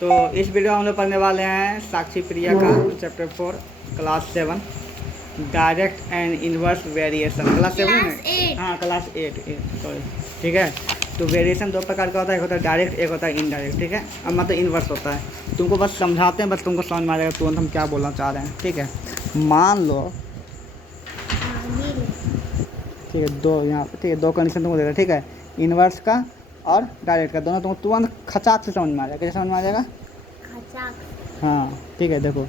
तो इस वीडियो में हम लोग पढ़ने वाले हैं साक्षी प्रिया का chapter 4 class 7 direct and inverse variation class 7 में। हाँ क्लास 8 सॉरी। ठीक है, तो वेरिएशन दो प्रकार का होता है, एक होता है डायरेक्ट, एक होता है इनडायरेक्ट। ठीक है, अब मतलब इनवर्स होता है। तुमको बस समझाते हैं, बस तुमको समझ में आ जाएगा तुरंत हम क्या बोलना चाह रहे हैं। ठीक है, मान लो, ठीक है, दो यहाँ ठीक है, दो कंडीशन तुमको दे रहा है। ठीक है, इनवर्स का और डायरेक्ट का दोनों तुमको तुरंत खचाक से समझ में आ जाएगा। कैसे समझ में आ जाएगा? हाँ ठीक है, देखो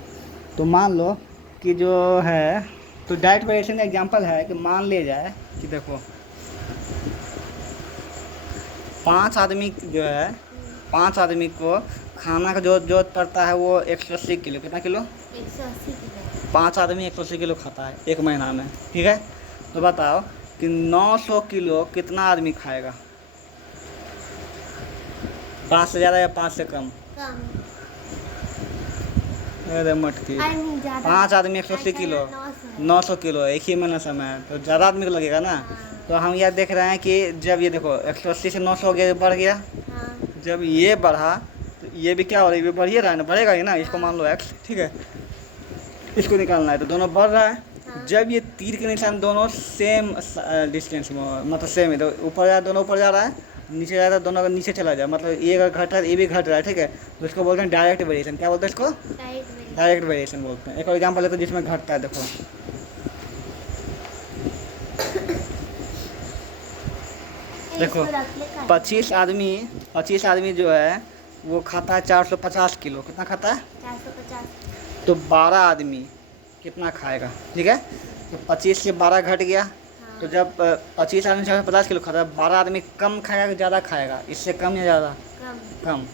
तो मान लो कि जो है, तो डायरेक्ट वेरिएशन का एग्जांपल है कि मान ले जाए कि देखो 5 आदमी जो है, 5 आदमी को खाना का जो जरूरत पड़ता है वो 180 किलो। कितना किलो? 180 किलो। 5 आदमी 180 किलो खाता है एक महीना में। ठीक है, तो बताओ कि 900 किलो कितना आदमी खाएगा? 5 से ज़्यादा या 5 से कम? अरे मटकी, 5 आदमी 180 किलो, 900 किलो एक ही महीना समय है, तो ज़्यादा आदमी को लगेगा ना। तो हम यह देख रहे हैं कि जब ये देखो 180 से 900 हो गया, बढ़ गया। जब ये बढ़ा तो ये भी क्या हो रहा है, ये भी बढ़ ही रहा है ना, बढ़ेगा ही ना। इसको मान लो x। ठीक है, इसको निकालना है तो दोनों बढ़ रहा है। जब ये तीर के निशान दोनों सेम डिस्टेंस में हो, मतलब सेम है, तो ऊपर जा, दोनों ऊपर जा रहा है, नीचे जा रहा है, दोनों का नीचे चला जाए, मतलब ये अगर घट रहा है ये भी घट रहा है। ठीक है, तो इसको बोलते हैं डायरेक्ट वेरिएशन। क्या बोलते हैं इसको? डायरेक्ट वेरिएशन बोलते हैं। एक और एग्जाम्पल है तो जिसमें घटता है, देखो 25 आदमी जो है वो खाता है 450 किलो। कितना खाता है? 450। तो 12 आदमी कितना खाएगा? ठीक है, तो 25 से 12 घट गया। तो जब 25 आदमी 450 किलो खाता है, 12 आदमी कम खाएगा कि ज़्यादा खाएगा? इससे कम या ज़्यादा? कम।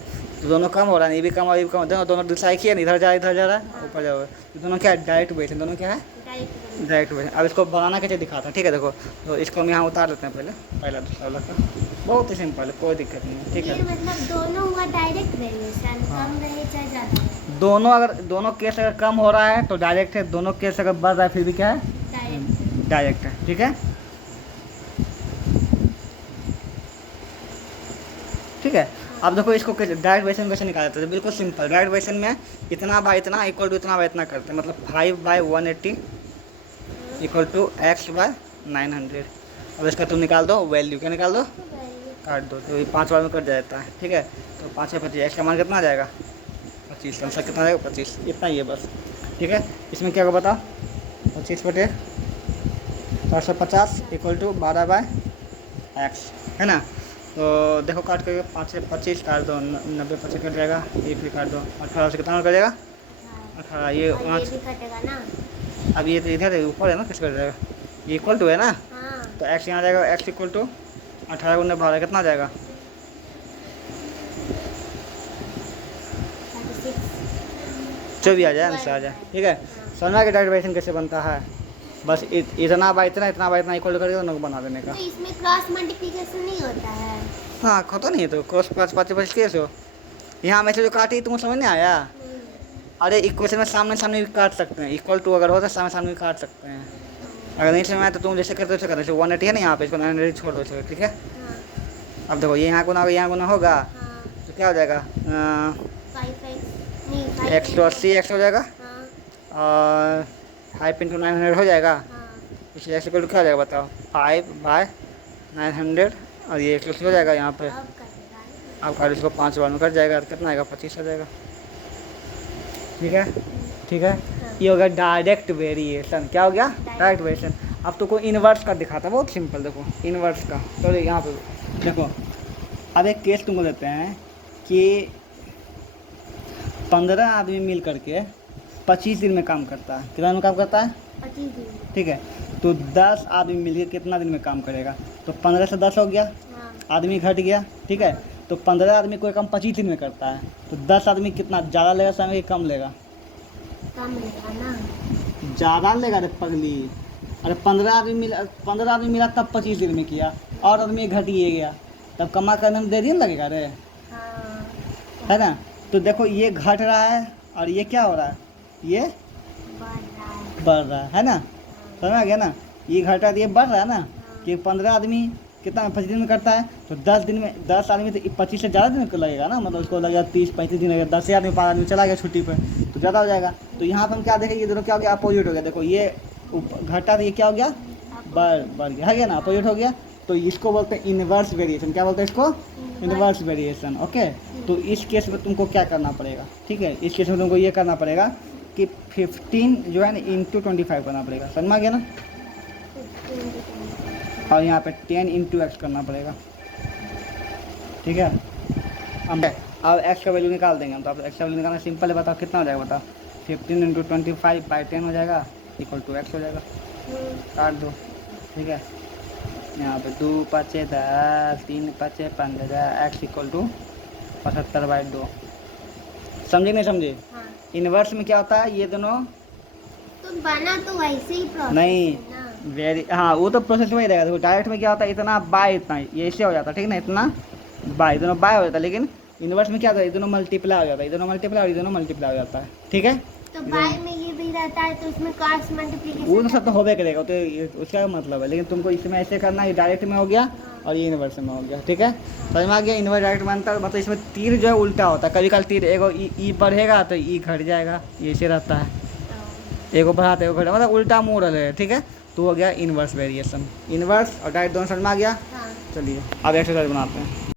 तो दोनों कम हो रहा है, ये भी कम और ये भी कम, दोनों दिशा एक ही है, इधर जा रहा है, ऊपर जा रहा है। तो दोनों क्या है? Direct variation. दोनों क्या है? Direct variation. अब इसको बनाना कैसे दिखाता है? ठीक है, देखो तो इसको हम यहाँ उतार लेते हैं। पहला दूसरा वाला का बहुत ही सिंपल है, कोई दिक्कत नहीं है। ठीक है, मतलब दोनों हुआ डायरेक्ट वेरिएशन, कम रहे चाहे ज़्यादा। दोनों केस अगर कम हो रहा है तो डायरेक्ट है, दोनों केस अगर बढ़ रहा है फिर भी क्या है? डायरेक्ट है। ठीक है, ठीक है। अब देखो इसको कैसे डायरेक्ट वेरिएशन कैसे निकालते हैं? बिल्कुल सिंपल। डायरेक्ट वेरिएशन में इतना बाय इतना इक्वल टू इतना बाय इतना करते हैं, मतलब 5/180 इक्वल टू x/900। अब इसका तुम निकाल दो वैल्यू। क्या निकाल दो? काट दो, तो ये 5 बार में कट जाता है। ठीक है, तो 5 या 25 एक्स का मान कितना आ जाएगा? 25। कम से कितना आ जाएगा? 25। इतना ही है बस। ठीक है, इसमें क्या होगा बताओ? 25/450 इक्वल टू 12/x है ना। तो देखो काट करके 5 से 25 काट दो, 90 25 कट जाएगा, ये भी काट दो, 18 से कितना कट जाएगा? 18। ये कटेगा ना। अब ये तो इधर ऊपर है ना, किस कट जाएगा? ये इक्वल टू है ना, तो x यहाँ जाएगा, x इक्वल टू 18 × 12 कितना आ जाएगा? 24 आ जाए, आंसर आ जाए। ठीक है, समझना कि डायरेक्ट वेरिएशन कैसे बनता है? बस इतना बाय इतना इक्वल करके दोनों को बना देने का। तो इसमें क्रॉस मल्टीप्लिकेशन नहीं होता है? हाँ, होता नहीं है तो क्रॉस 5 कैसे हो? यहाँ में से जो काटी तुमको समझ नहीं आया? अरे इक्वेशन में सामने भी काट सकते हैं, इक्वल टू अगर हो तो सामने भी काट सकते हैं। अगर नहीं समझ आया तो तुम जैसे करते हो करते, जैसे 180 है ना, यहाँ पे इसको 900 छोड़ दो। ठीक है, अब देखो ये यहाँ गुना होगा तो क्या हो जाएगा? 180 x हो जाएगा और 5 × 900 हो जाएगा। इसलिए x इक्वल टू क्या हो जाएगा बताओ? 5/900 और ये 180 हो जाएगा यहाँ पे। अब खाली इसको 5 बार में कट जाएगा तो कितना आएगा? 25 हो जाएगा। ठीक है, ठीक है, ये हो गया डायरेक्ट वेरिएशन। क्या हो गया? Direct variation. अब तो कोई इनवर्स का दिखाता है, बहुत सिंपल। देखो इनवर्स का, तो यहाँ पे देखो, अब एक केस तुमको देते हैं कि 15 आदमी मिल करके 25 दिन में काम करता है। कितना दिन में काम करता है? 25 दिन। ठीक है, तो 10 आदमी मिलकर कितना दिन में काम करेगा? तो 15 से 10 हो गया, आदमी घट गया। ठीक है, तो 15 आदमी कोई काम 25 दिन में करता है, तो 10 आदमी कितना ज़्यादा लेगा समय कि कम लेगा? कम लेगा ना। ज़्यादा लेगा रे पगली। अरे 15 आदमी मिला तब 25 दिन में किया, और आदमी घट ही गया, तब कमा करने में देरी नहीं लगेगा रे, है ना। तो देखो ये घट रहा है और ये क्या हो रहा है? ये बढ़ रहा है ना। समझ आ गया ना? ये घट रहा है, ये बढ़ रहा है ना, कि 15 आदमी कितना 25 दिन में करता है, तो 10 दिन में 10 आदमी तो 25 से ज़्यादा दिन लगेगा ना, मतलब उसको लगेगा 30-35 दिन लगेगा। 10 आदमी 5 आदमी चला गया छुट्टी पर तो ज़्यादा हो जाएगा। तो यहाँ पर हम क्या देखें, ये दोनों क्या हो गया, अपोजिट हो गया। देखो ये घटा, तो ये क्या हो गया, बढ़ गया, है क्या ना, अपोजिट हो गया। तो इसको बोलते हैं इनवर्स वेरिएशन। क्या बोलते हैं इसको, इनवर्स वेरिएशन। ओके, तो इस केस में तुमको क्या करना पड़ेगा, ठीक है, इस केस में तुमको ये करना पड़ेगा कि 15 जो है ना इंटू 25 करना पड़ेगा, समझ में आ गया ना। और यहाँ पे 10 इंटू एक्स करना पड़ेगा, ठीक है। अब एक्स का वैल्यू निकाल देंगे हम। तो अब एक्स का वैल्यू निकालना सिंपल है, बताओ कितना हो जाएगा, बताओ। 15 इंटू 25/10 हो जाएगा, इक्वल टू एक्स हो जाएगा। काट दो, ठीक है। यहाँ पे 2 5 10, 3 5 15, एक्स इक्वल टू 75/2। समझे नहीं समझे। हाँ। इनवर्स में क्या होता है, ये दोनों तो बना तो वैसे ही प्रोसेस नहीं, है ना। वेरी, हाँ वो तो प्रोसेस में ही रहेगा। देखो डायरेक्ट में क्या होता है, इतना बाय इतना, ये ऐसे हो जाता है, ठीक है ना, इतना बाय, दोनों बाय हो जाता है। लेकिन इनवर्स में क्या होता है, ये दोनों मल्टीप्लाई हो जाता है, ये दोनों मल्टीप्लाई और ये दोनों मल्टीप्लाई हो जाता है, ठीक है। तो बाय में ये भी रहता है, तो उसमें क्रॉस वो मल्टीप्लिकेशन सब तो होबे करेगा, तो उसका क्या मतलब है। लेकिन तुमको इसमें ऐसे करना है, डायरेक्ट में हो गया और ये इनवर्स में हो गया, ठीक है। समझ में आ गया। इनवर्स डायरेक्ट में अंतर, मतलब इसमें तीर जो है उल्टा होता है। कभी कभी तीर एगो ई बढ़ेगा तो ई घट जाएगा, ये ऐसे रहता है, एगो बढ़ाते एगो घटा, मतलब उल्टा मोड़ल है, ठीक है। तो हो गया इनवर्स वेरिएशन। इनवर्स और डायरेक्ट दोनों समझ में आ गया। हाँ। चलिए अब एक्सरसाइज बनाते हैं।